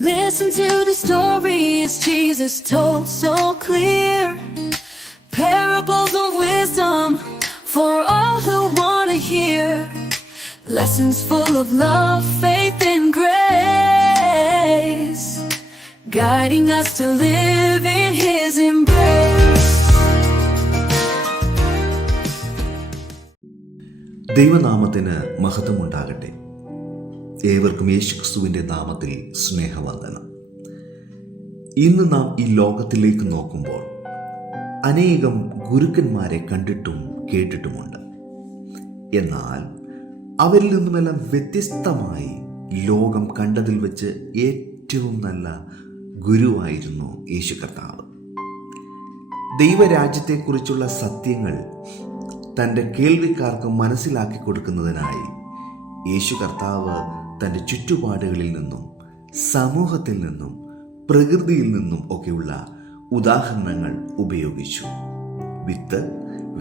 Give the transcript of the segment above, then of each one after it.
Listen to the stories Jesus told so clear. Parables of wisdom for all who want to hear. Lessons full of love, faith, and grace, guiding us to live in His embrace. ദൈവനാമത്തിന് മഹത്വമുണ്ടാകട്ടെ. ഏവർക്കും യേശുക്രിസ്തുവിൻ്റെ നാമത്തിൽ സ്നേഹവന്ദനം. ഇന്ന് നാം ഈ ലോകത്തിലേക്ക് നോക്കുമ്പോൾ അനേകം ഗുരുക്കന്മാരെ കണ്ടിട്ടും കേട്ടിട്ടുമുണ്ട്. എന്നാൽ അവരിൽ നിന്നുമെല്ലാം വ്യത്യസ്തമായി ലോകം കണ്ടതിൽ വെച്ച് ഏറ്റവും നല്ല ഗുരുവായിരുന്നു യേശു കർത്താവ്. ദൈവരാജ്യത്തെക്കുറിച്ചുള്ള സത്യങ്ങൾ തൻ്റെ കേൾവിക്കാർക്ക് മനസ്സിലാക്കി കൊടുക്കുന്നതിനായി യേശു കർത്താവ് തൻ്റെ ചുറ്റുപാടുകളിൽ നിന്നും സമൂഹത്തിൽ നിന്നും പ്രകൃതിയിൽ നിന്നും ഒക്കെയുള്ള ഉദാഹരണങ്ങൾ ഉപയോഗിച്ചു. വിത്ത്,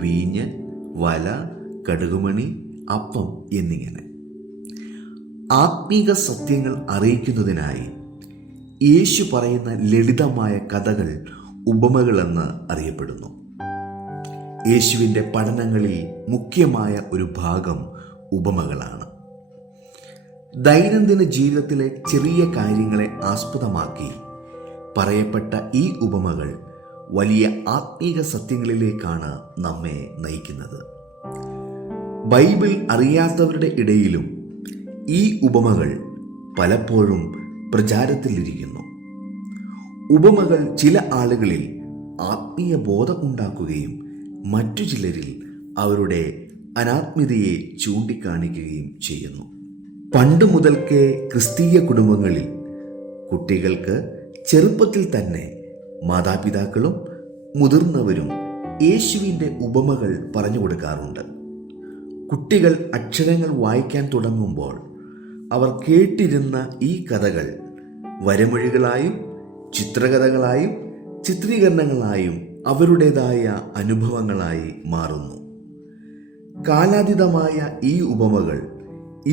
വീഞ്ഞ്, വല, കടുകുമണി, അപ്പം എന്നിങ്ങനെ ആത്മീക സത്യങ്ങൾ അറിയിക്കുന്നതിനായി യേശു പറയുന്ന ലളിതമായ കഥകൾ ഉപമകളെന്ന് അറിയപ്പെടുന്നു. യേശുവിൻ്റെ പഠനങ്ങളിൽ മുഖ്യമായ ഒരു ഭാഗം ഉപമകളാണ്. ദൈനംദിന ജീവിതത്തിലെ ചെറിയ കാര്യങ്ങളെ ആസ്പദമാക്കി പറയപ്പെട്ട ഈ ഉപമകൾ വലിയ ആത്മീക സത്യങ്ങളിലേക്കാണ് നമ്മെ നയിക്കുന്നത്. ബൈബിൾ അറിയാത്തവരുടെ ഇടയിലും ഈ ഉപമകൾ പലപ്പോഴും പ്രചാരത്തിലിരിക്കുന്നു. ഉപമകൾ ചില ആളുകളിൽ ആത്മീയ ബോധം ഉണ്ടാക്കുകയും മറ്റു ചിലരിൽ അവരുടെ അനാത്മീയതയെ ചൂണ്ടിക്കാണിക്കുകയും ചെയ്യുന്നു. പണ്ട് മുതൽക്കേ ക്രിസ്തീയ കുടുംബങ്ങളിൽ കുട്ടികൾക്ക് ചെറുപ്പത്തിൽ തന്നെ മാതാപിതാക്കളും മുതിർന്നവരും യേശുവിൻ്റെ ഉപമകൾ പറഞ്ഞു കൊടുക്കാറുണ്ട്. കുട്ടികൾ അക്ഷരങ്ങൾ വായിക്കാൻ തുടങ്ങുമ്പോൾ അവർ കേട്ടിരുന്ന ഈ കഥകൾ വരമൊഴികളായും ചിത്രകഥകളായും ചിത്രീകരണങ്ങളായും അവരുടേതായ അനുഭവങ്ങളായി മാറുന്നു. കാലാതീതമായ ഈ ഉപമകൾ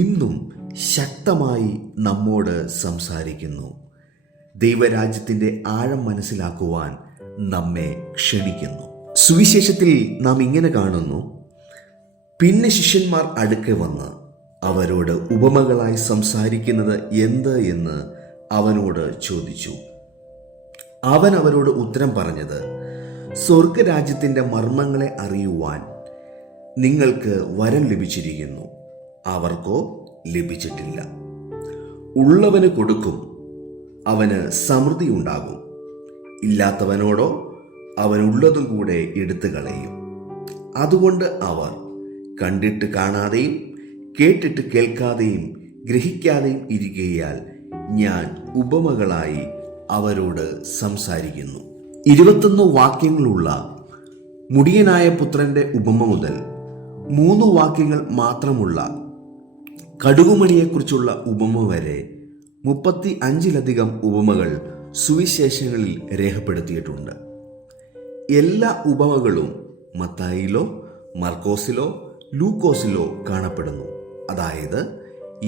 ഇന്നും ശക്തമായി നമ്മോട് സംസാരിക്കുന്നു. ദൈവരാജ്യത്തിൻ്റെ ആഴം മനസ്സിലാക്കുവാൻ നമ്മെ ക്ഷണിക്കുന്നു. സുവിശേഷത്തിൽ നാം ഇങ്ങനെ കാണുന്നു: പിന്നെ ശിഷ്യന്മാർ അടുക്കെ വന്ന് അവരോട് ഉപമകളായി സംസാരിക്കുന്നത് എന്ത് എന്ന് അവനോട് ചോദിച്ചു. അവൻ അവരോട് ഉത്തരം പറഞ്ഞത്: സ്വർഗരാജ്യത്തിൻ്റെ മർമ്മങ്ങളെ അറിയുവാൻ നിങ്ങൾക്ക് വരം ലഭിച്ചിരിക്കുന്നു, അവർക്കോ ലഭിച്ചിട്ടില്ല. ഉള്ളവന് കൊടുക്കും, അവന് സമൃദ്ധി ഉണ്ടാകും. ഇല്ലാത്തവനോടോ അവനുള്ളതും കൂടെ എടുത്തു കളയും. അതുകൊണ്ട് അവർ കണ്ടിട്ട് കാണാതെയും കേട്ടിട്ട് കേൾക്കാതെയും ഗ്രഹിക്കാതെയും ഇരിക്കുകയാൽ ഞാൻ ഉപമകളായി അവരോട് സംസാരിക്കുന്നു. 21 വാക്യങ്ങളുള്ള മുടിയനായ പുത്രന്റെ ഉപമ മുതൽ 3 വാക്യങ്ങൾ മാത്രമുള്ള കടുകുമണിയെക്കുറിച്ചുള്ള ഉപമ വരെ 35ലധികം ഉപമകൾ സുവിശേഷങ്ങളിൽ രേഖപ്പെടുത്തിയിട്ടുണ്ട്. എല്ലാ ഉപമകളും മത്തായിയിലോ മർക്കോസിലോ ലൂക്കോസിലോ കാണപ്പെടുന്നു. അതായത്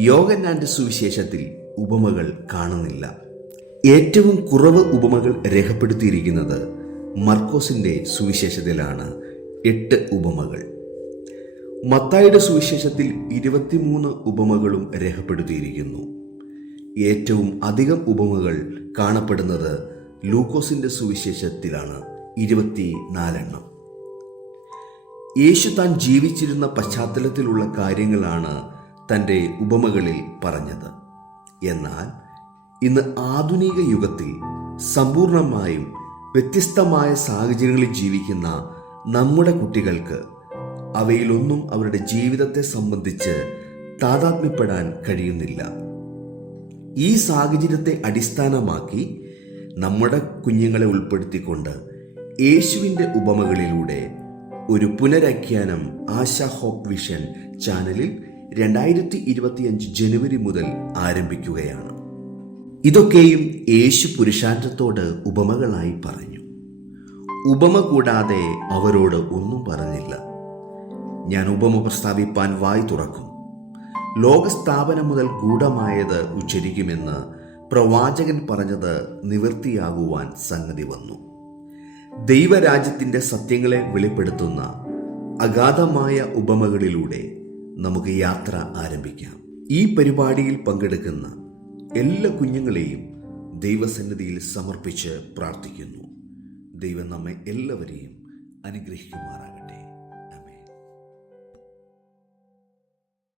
യോഹന്നാന്റെ സുവിശേഷത്തിൽ ഉപമകൾ കാണുന്നില്ല. ഏറ്റവും കുറവ് ഉപമകൾ രേഖപ്പെടുത്തിയിരിക്കുന്നത് മർക്കോസിന്റെ സുവിശേഷത്തിലാണ്, 8 ഉപമകൾ. മത്തായിയുടെ സുവിശേഷത്തിൽ 23 ഉപമകളും രേഖപ്പെടുത്തിയിരിക്കുന്നു. ഏറ്റവും അധികം ഉപമകൾ കാണപ്പെടുന്നത് ലൂക്കോസിന്റെ സുവിശേഷത്തിലാണ്, 24 യേശു താൻ ജീവിച്ചിരുന്ന പശ്ചാത്തലത്തിലുള്ള കാര്യങ്ങളാണ് തൻ്റെ ഉപമകളിൽ പറഞ്ഞത്. എന്നാൽ ഇന്ന് ആധുനിക യുഗത്തിൽ സമ്പൂർണമായും വ്യത്യസ്തമായ സാഹചര്യങ്ങളിൽ ജീവിക്കുന്ന നമ്മുടെ കുട്ടികൾക്ക് അവയിലൊന്നും അവരുടെ ജീവിതത്തെ സംബന്ധിച്ച് താതാത്മ്യപ്പെടാൻ കഴിയുന്നില്ല. ഈ സാഹചര്യത്തെ അടിസ്ഥാനമാക്കി നമ്മുടെ കുഞ്ഞുങ്ങളെ ഉൾപ്പെടുത്തിക്കൊണ്ട് യേശുവിൻ്റെ ഉപമകളിലൂടെ ഒരു പുനരാഖ്യാനം ആശ ഹോപ്പ് വിഷൻ ചാനലിൽ 2025 ജനുവരി മുതൽ ആരംഭിക്കുകയാണ്. ഇതൊക്കെയും യേശു പുരുഷാരത്തോട് ഉപമകളായി പറഞ്ഞു. ഉപമ കൂടാതെ അവരോട് ഒന്നും പറഞ്ഞില്ല. ഞാൻ ഉപമ പ്രസ്താവിപ്പാൻ വായ് തുറക്കും, ലോകസ്ഥാപനം മുതൽ ഗൂഢമായത് ഉച്ചരിക്കുമെന്ന് പ്രവാചകൻ പറഞ്ഞത് നിവൃത്തിയാകുവാൻ സംഗതി വന്നു. ദൈവരാജ്യത്തിൻ്റെ സത്യങ്ങളെ വെളിപ്പെടുത്തുന്ന അഗാധമായ ഉപമകളിലൂടെ നമുക്ക് യാത്ര ആരംഭിക്കാം. ഈ പരിപാടിയിൽ പങ്കെടുക്കുന്ന എല്ലാ കുഞ്ഞുങ്ങളെയും ദൈവസന്നിധിയിൽ സമർപ്പിച്ച് പ്രാർത്ഥിക്കുന്നു. ദൈവം നമ്മെ എല്ലാവരെയും അനുഗ്രഹിക്കുമാറാകട്ടെ.